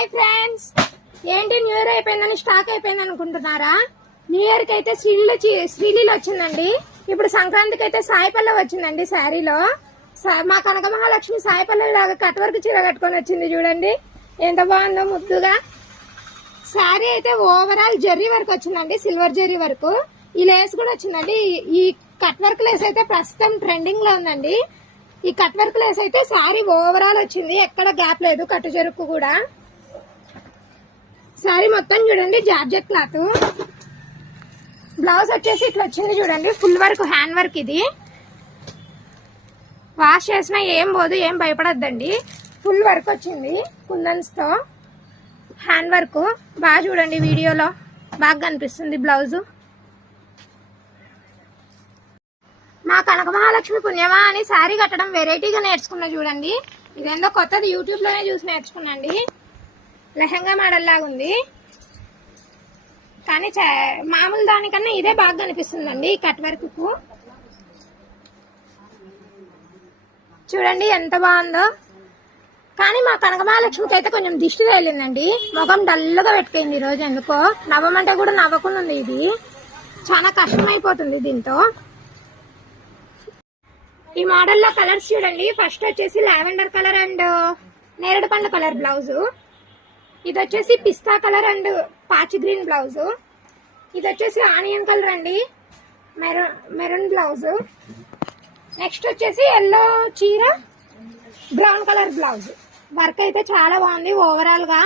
Hi friends, ఏంటి new year అయిపోయిందని stock అయిపోయింది అనుకుంటున్నారా? న్యూ ఇయర్ కి అయితే శ్రీలీల వచ్చిందండి. ఇప్పుడు సంక్రాంతికి అయితే సాయిపల్లవి వచ్చిందండి. శారీలో మా కనక మహాలక్ష్మి సాయిపల్లవి లాగా కట్ వర్క్ చీర కట్టుకొని వచ్చింది. చూడండి ఎంత బాగుందో ముద్దుగా. శారీ అయితే ఓవరాల్ జెర్రీ వర్క్ వచ్చిందండి, సిల్వర్ జెర్రీ వర్క్. ఈ లేస్ కూడా వచ్చిందండి. ఈ కట్ వర్క్ లేస్ అయితే ప్రస్తుతం ట్రెండింగ్ లో ఉందండి. ఈ కట్ వర్క్ లేస్ అయితే శారీ ఓవరాల్ వచ్చింది, ఎక్కడ గ్యాప్ లేదు. కట్టు చెరుకు కూడా శారీ మొత్తం చూడండి జార్జెట్ క్లాత్. బ్లౌజ్ వచ్చేసి ఇట్లా వచ్చింది చూడండి, ఫుల్ వర్క్ హ్యాండ్ వర్క్. ఇది వాష్ చేసినా ఏం పోదు, ఏం భయపడద్దండి. ఫుల్ వర్క్ వచ్చింది కుందన్స్ తో, హ్యాండ్ వర్క్. బాగా చూడండి, వీడియోలో బాగా కనిపిస్తుంది బ్లౌజ్. మా కనక మహాలక్ష్మి పుణ్యమా అని శారీ కట్టడం వెరైటీగా నేర్చుకున్నా చూడండి. ఇదేందో కొత్తది, యూట్యూబ్ లోనే చూసి నేర్చుకున్నాండి. లెహంగా మోడల్ లాగా ఉంది, కానీ మామూలు దానికన్నా ఇదే బాగా కనిపిస్తుందండి. ఈ కట్ వర్క్ కు చూడండి ఎంత బాగుందో. కానీ మా కనక మహాలక్ష్మికి అయితే కొంచెం దిష్టి తేలిందండి, ముఖం డల్గా పెట్టుకుంది ఈ రోజు. ఎందుకో నవ్వమంటే కూడా నవ్వకుండా ఉంది. ఇది చాలా కష్టమైపోతుంది దీంతో. ఈ మోడల్లో కలర్స్ చూడండి. ఫస్ట్ వచ్చేసి లావెండర్ కలర్ అండ్ నేరేడు పండ్ల కలర్ బ్లౌజ్. ఇది వచ్చేసి పిస్తా కలర్ అండ్ పాచి గ్రీన్ బ్లౌజ్. ఇది వచ్చేసి ఆనియన్ కలర్ అండి, మెరూన్ బ్లౌజ్. నెక్స్ట్ వచ్చేసి ఎల్లో చీర, బ్రౌన్ కలర్ బ్లౌజ్. వర్క్ అయితే చాలా బాగుంది ఓవరాల్ గా.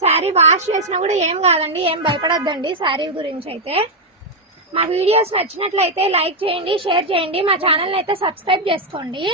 శారీ వాష్ చేసినా కూడా ఏం కాదండి, ఏం భయపడొద్దండి శారీ గురించి అయితే. మా వీడియోస్ నచ్చినట్లయితే లైక్ చేయండి, షేర్ చేయండి, మా ఛానల్ అయితే సబ్స్క్రైబ్ చేసుకోండి.